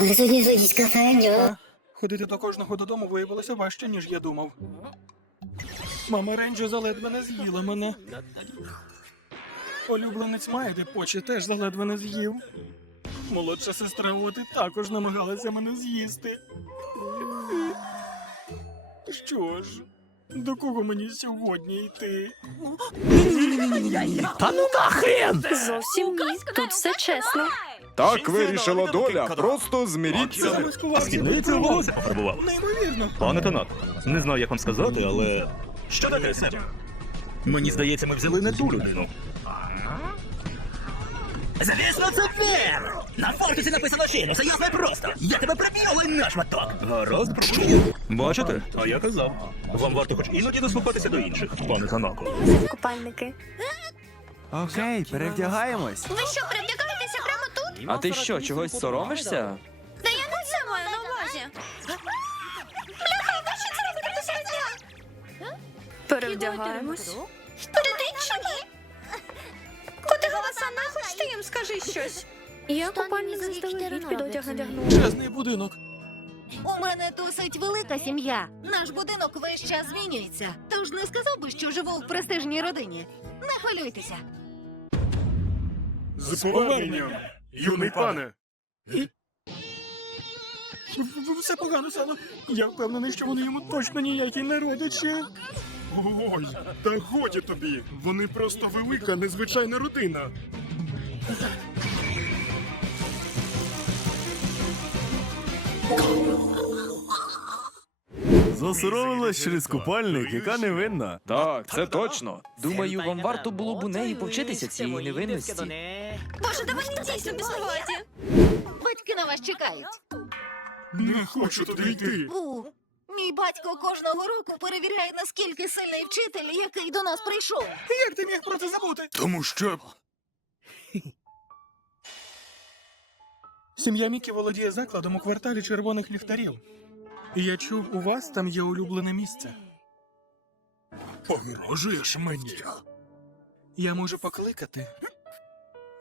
Присутні судіть кафе, Ходити до кожного додому виявилося важче, ніж я думав. Мама Ренджо заледве не з'їла мене. Улюбленець Майди Почі теж заледве не з'їв. Молодша сестра Оти також намагалася мене з'їсти. Що ж, до кого мені сьогодні йти? Та ну нахрен! Зовсім ні. Тут все чесно. Так вирішила доля. Просто зміріться. Скідницю волосся пофарбував. Неймовірно. Пане Тонат, не знаю, як вам сказати, але. Що таке, сер? Мені здається, ми взяли не ту людину. Звісно, це Вер! На фортусі написано щиро, все ясно і просто. Я тебе приб'ю, але на шматок. Гаразд, прошу. Бачите? А я казав. Вам варто хоч іноді дослухатися до інших, пане Танако. Купальники. Окей, перевдягаємось. Ви що, тут? А ти що, чогось соромишся? Та я не це маю на увазі. Бляха, яка ще це робити серед дня? Перевдягаємось. Передить чи ні? Коти голоса нахуй, ти їм скажи щось. Я купальник заздалегідь під одяг надягну. Чесний будинок. У мене досить велика сім'я. Наш будинок весь час змінюється. Тож не сказав би, що живу в престижній родині. Не хвилюйтеся. З поверненням, юний пане. Все погано, Сано. Я впевнений, що вони йому точно ніякі не родичі. Ой, та годі тобі. Вони просто велика, незвичайна родина. Засоромилась через купальник, яка невинна. Так, це точно. Думаю, вам варто було б у неї повчитися цієї невинності. Боже, да вони дійсно безховаті. Батьки на вас чекають. Не хочу туди йти. У, мій батько кожного року перевіряє, наскільки сильний вчитель, який до нас прийшов. Як ти міг про це забути? Тому що Сім'я Мікі володіє закладом у кварталі червоних ліхтарів. І я чув, у вас там є улюблене місце. погрожуєш мені. Я можу покликати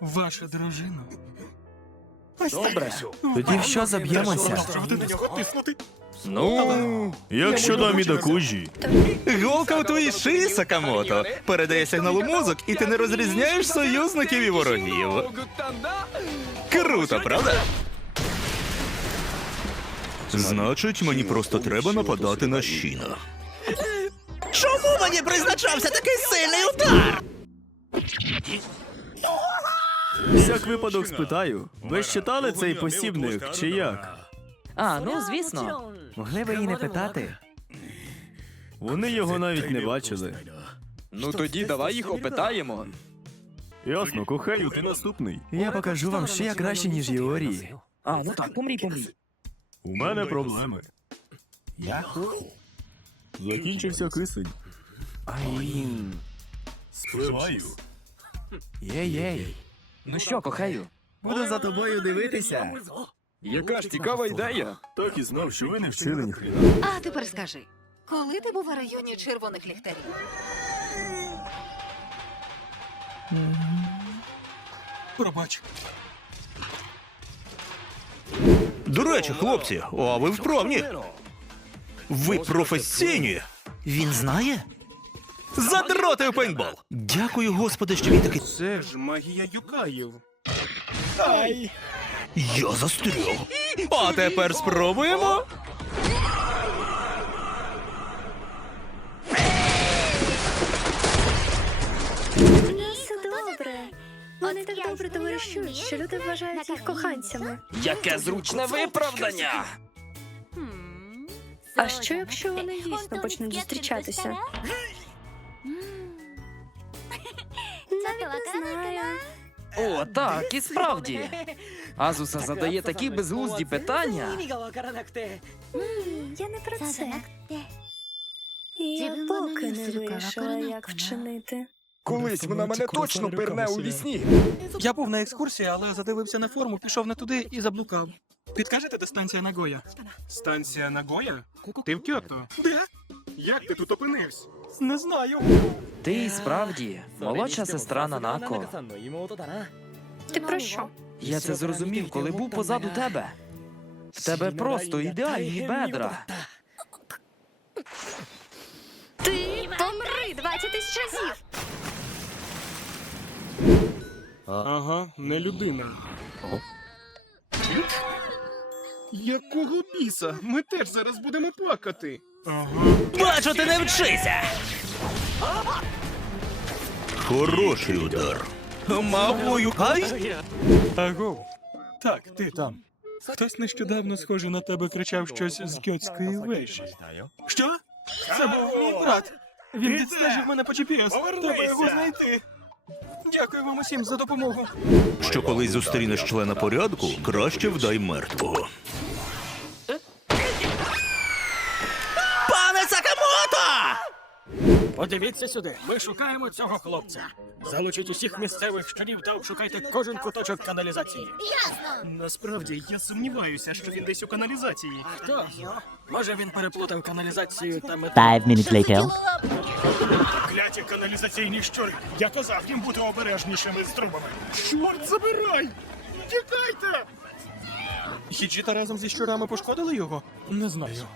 вашу дружину. Добре. Тоді в що заб'ємося? Продовжувати на нього тиснути. Ну, Як щодо Мідакуджі? Голка у твоїй шиї, Сакамото, передає сигнал у мозок, і ти не розрізняєш союзників і ворогів. Круто, правда? Значить, мені просто треба нападати на щіна. Чому мені призначався такий сильний удар? Всяк випадок спитаю. Ви ж читали цей посібник, чи як? а, ну звісно. Могли би і не питати. Вони його навіть не бачили. Ну тоді давай їх опитаємо. Ясно, кохаю, ти наступний. Я покажу вам ще я краще, ніж Єорі. А, ну так, помрій, помрій. У мене проблеми. Закінчився кисень. Айн. Спливаю. Єй-єй. Ну що, кохаю? Буду за тобою дивитися. Яка ж цікава ідея. Так і знав, що ви не вчили ніхрена. А тепер скажи, коли ти був у районі червоних ліхтарів? Пробач. До речі, хлопці, а ви вправні. Ви професійні. Він знає? Задротив пейнтбол. Дякую, господи, що він такий. Це ж магія юкаїв. Я застряг. А тепер спробуємо. Вони так добре товаришують, що люди вважають їх коханцями. Яке зручне виправдання. А що, якщо вони дійсно почнуть зустрічатися? Навіть не знаю. О, так, і справді. Азуса задає такі безглузді питання. Я не про це. Я поки не вирішила, як вчинити. Колись вона мене точно пирне у вісні. Я був на екскурсії, але задивився на форму, пішов не туди і заблукав. Підкажете, де станція Нагоя? Станція Нагоя? Ти в Кьото. Де? Як ти тут опинився? Не знаю. Ти і справді молодша сестра Нанако. Ти про що? Я це зрозумів, коли був позаду тебе. В тебе просто ідеальні бедра. Ти помри 20 тисяч разів! Ага, не людина. Якого біса? Ми теж зараз будемо плакати. Ага. Бачу, ти не вчися! Хороший удар. Мавою. Ай! Аго. Так, ти там. Хтось нещодавно схожий на тебе кричав щось з кьотської вежі. Що? Це був мій брат. Він відстежив мене по GPS. Треба його знайти. Дякую вам усім за допомогу. Що колись зустрінеш члена порядку, краще вдай мертвого. Подивіться сюди. Ми шукаємо цього хлопця. Залучіть усіх місцевих щурів та обшукайте кожен куточок каналізації. Ясно. Насправді я сумніваюся, що він десь у каналізації. Хто? Може він переплутав каналізацію та метро. Five minutes later. Кляті каналізаційні щури. Я казав їм бути обережнішими з трубами. Чорт забирай! Тікайте! Хіджіта разом зі щурами пошкодили його? Не знаю.